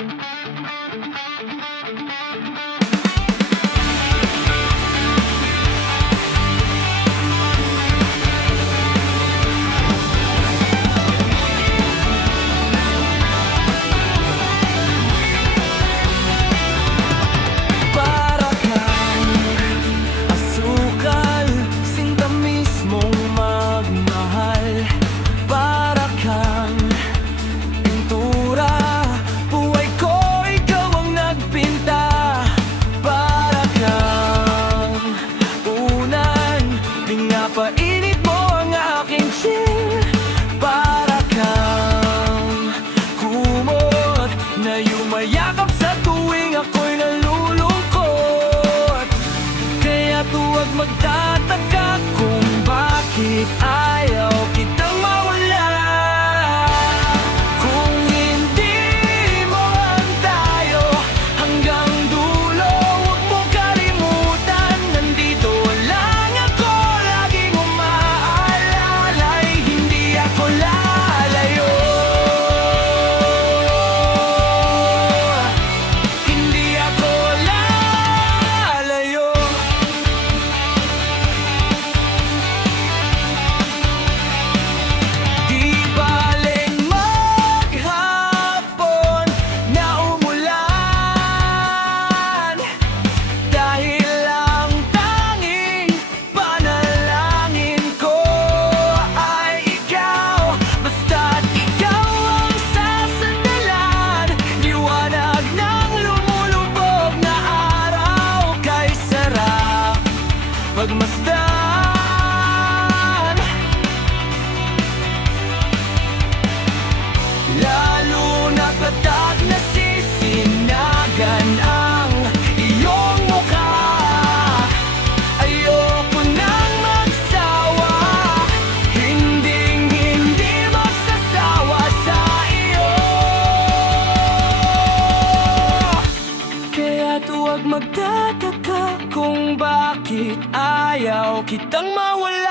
Para kang asukal, sintamis mong magmahal. Para kang pintura, buhay ko ikaw ang nagpinta. Para kang unan, pinapainit mo ang aking chill. Para kang kumot na yumayakap sa tuwing ako'y nalulungkot. Kaya't huwag magtataka kung bakit ayaw kitang mawala. Kung hindi mo ang tayo hanggang dulo, huwag mong kalimutan, nandito lang ako, laging umaalalay, hindi ako lalayo. Hindi ako lalayo. Di baling maghapon na umulan, dahil ang tanging panalangin ko ay ikaw. Basta't ikaw ang sasandalan, liwanag ng lumulubog na araw, kay sarap pagmasdan. Lalo na katat nasisinagan ang iyong mukha, ayoko nang magsawa, hindi magsasawa sa iyo. Kaya't huwag magtataka kung bakit ayaw kitang mawala.